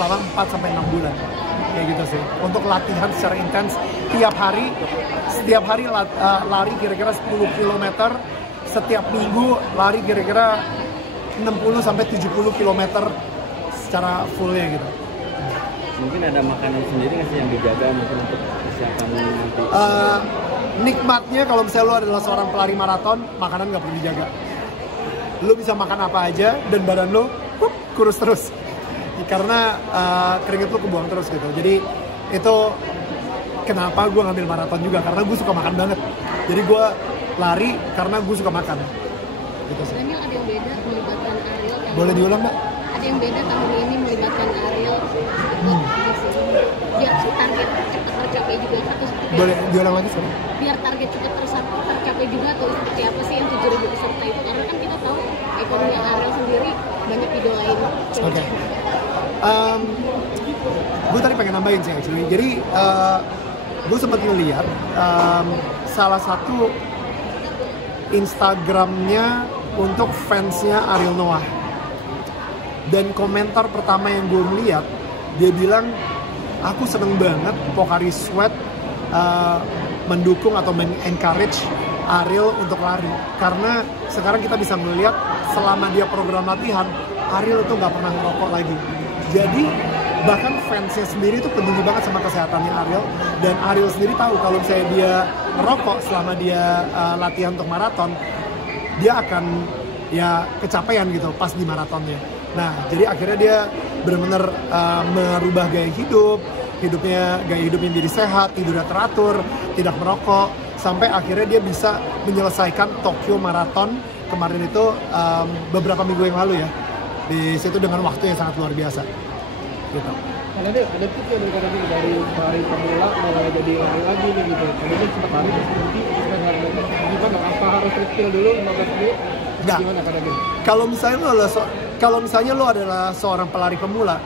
selama 4 sampai 6 bulan. Kayak gitu sih. Untuk latihan secara intens setiap hari lari kira-kira 10 km, setiap minggu lari kira-kira 60 sampai 70 km secara fullnya gitu. Mungkin ada makanan sendiri nggak sih yang dijaga mungkin untuk kesehatan nanti? Nikmatnya kalau misalnya lo adalah seorang pelari maraton, makanan nggak perlu dijaga. Lo bisa makan apa aja dan badan lo kurus terus. Karena keringet lo kebuang terus gitu. Jadi itu kenapa gue ngambil maraton juga, karena gue suka makan banget. Jadi gue lari karena gue suka makan. Gitu sih. Daniel, ada yang beda melibatkan Ariel? Boleh diulang nggak? Ada yang beda tahun ini melibatkan Ariel biar target cepat tercapai juga atau seperti Boleh diulang lagi soalnya? biar target cepat tercapai juga atau seperti apa sih yang 7.000 peserta itu, karena kan kita tahu ekonomi Ariel sendiri banyak idolain. Oke. Gue tadi pengen nambahin sih actually. Jadi gue sempat ngeliat salah satu Instagramnya untuk fansnya Ariel Noah. Dan komentar pertama yang gue melihat, dia bilang, aku seneng banget Pocari Sweat mendukung atau encourage Ariel untuk lari. Karena sekarang kita bisa melihat selama dia program latihan, Ariel itu nggak pernah ngerokok lagi. Jadi bahkan fansnya sendiri itu peduli banget sama kesehatannya Ariel. Dan Ariel sendiri tahu kalau misalnya dia ngerokok selama dia latihan untuk maraton, dia akan ya kecapean gitu pas di maratonnya. Nah, jadi akhirnya dia benar-benar merubah gaya hidupnya jadi sehat, tidurnya teratur, tidak merokok, sampai akhirnya dia bisa menyelesaikan Tokyo Marathon kemarin itu beberapa minggu yang lalu ya. Di situ dengan waktu yang sangat luar biasa. Gitu. Karena ada tips ya dari lari pemula mau jadi lari lagi nih gitu. Karena dia sempat lari terus berhenti, gimana? Apa harus refill dulu 15 menit? Nggak. Gimana kadang-kadang? Kalau misalnya lo adalah seorang pelari pemula,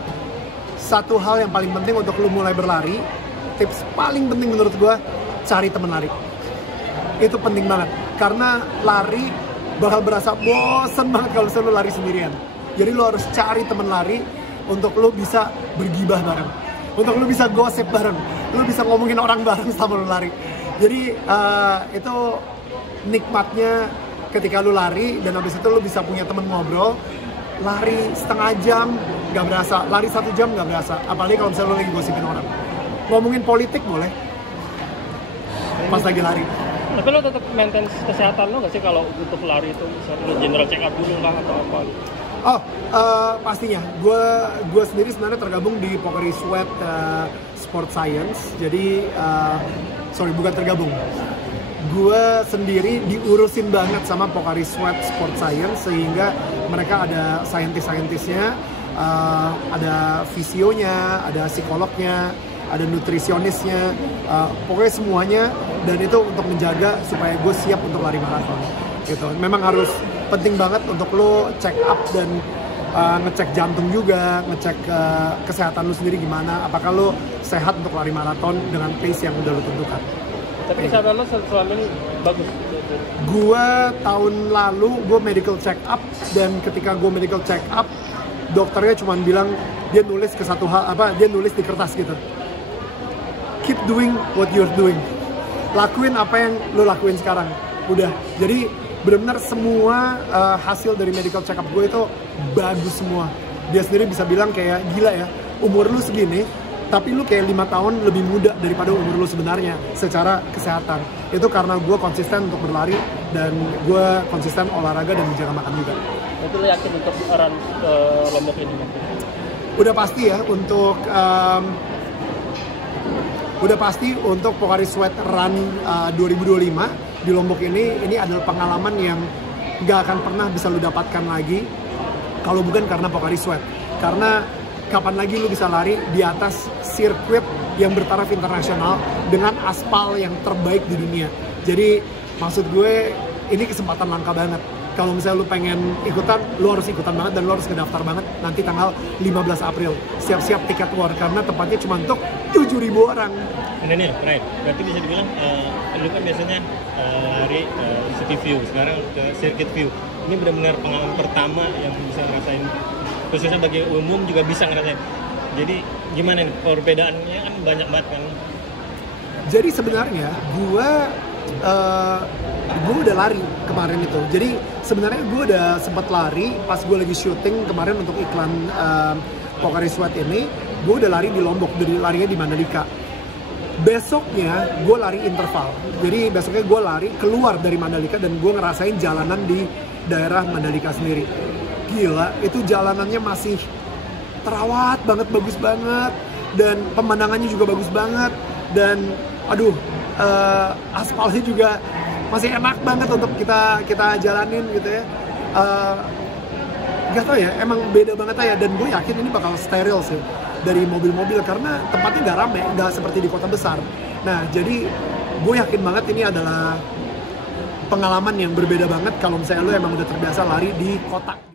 satu hal yang paling penting untuk lo mulai berlari, tips paling penting menurut gue, cari teman lari. Itu penting banget, karena lari bakal berasa bosen banget kalau misalnya lo lari sendirian. Jadi lo harus cari teman lari untuk lo bisa bergibah bareng, untuk lo bisa gosip bareng, lo bisa ngomongin orang bareng sama lo lari. Jadi itu nikmatnya ketika lu lari, dan habis itu lu bisa punya temen ngobrol. Lari setengah jam nggak berasa, lari 1 jam nggak berasa, apalagi kalau misalnya lu lagi gosipin orang. Ngomongin politik boleh pas lagi lari. Tapi lo tetap maintain kesehatan lo nggak sih kalau untuk lari itu, misalnya lo general check up dulu lah atau apa? Pastinya. Gue sendiri sebenarnya tergabung di Pocari Sweat Sport Science. Jadi bukan tergabung. Gue sendiri diurusin banget sama Pocari Sweat Sport Science, sehingga mereka ada saintis-saintisnya, ada fisionya, ada psikolognya, ada nutrisionisnya, pokoknya semuanya, dan itu untuk menjaga supaya gue siap untuk lari maraton. Gitu. Memang harus penting banget untuk lo check up dan ngecek jantung juga, ngecek kesehatan lo sendiri gimana, apakah lo sehat untuk lari maraton dengan pace yang udah lo tentukan. Tapi kesehatan lo selama ini bagus? Gue tahun lalu gue medical check up, dan ketika gue medical check up, dokternya cuma bilang, dia nulis ke satu hal, dia nulis di kertas gitu, keep doing what you're doing, lakuin apa yang lo lakuin sekarang. Udah, jadi benar-benar semua hasil dari medical check up gue itu bagus semua. Dia sendiri bisa bilang kayak, gila ya, umur lu segini tapi lu kayak 5 tahun lebih muda daripada umur lu sebenarnya secara kesehatan. Itu karena gue konsisten untuk berlari, dan gue konsisten olahraga dan menjaga makan juga. Itu lo yakin untuk run ke Lombok ini? Udah pasti ya, udah pasti untuk Pocari Sweat Run 2025 di Lombok ini adalah pengalaman yang gak akan pernah bisa lu dapatkan lagi kalau bukan karena Pocari Sweat. Karena kapan lagi lu bisa lari di atas sirkuit yang bertaraf internasional dengan aspal yang terbaik di dunia. Jadi maksud gue ini kesempatan langka banget. Kalau misalnya lu pengen ikutan, lu harus ikutan banget, dan lu harus ngedaftar banget nanti tanggal 15 April. Siap-siap tiket war, karena tempatnya cuma untuk 7.000 orang. Ini nih, right. Berarti bisa dibilang lu kan biasanya lari city view, sekarang ke circuit view. Ini benar-benar pengalaman pertama yang bisa ngerasain, khususnya bagi umum juga bisa ngerasain Jadi gimana nih perbedaannya kan banyak banget kan? Jadi sebenarnya gue udah lari kemarin itu. Jadi sebenarnya gue udah sempat lari pas gue lagi syuting kemarin untuk iklan Pocari Sweat ini. Gue udah lari di Lombok, jadi larinya di Mandalika. Besoknya gue lari interval. Jadi besoknya gue lari keluar dari Mandalika dan gue ngerasain jalanan di daerah Mandalika sendiri. Gila, itu jalanannya masih terawat banget, bagus banget, dan pemandangannya juga bagus banget, dan aduh, aspalnya juga masih enak banget untuk kita jalanin gitu ya. Gak tau ya, emang beda banget ya, dan gue yakin ini bakal steril sih dari mobil-mobil karena tempatnya nggak rame, nggak seperti di kota besar. Nah, jadi gue yakin banget ini adalah pengalaman yang berbeda banget kalau misalnya lo emang udah terbiasa lari di kota.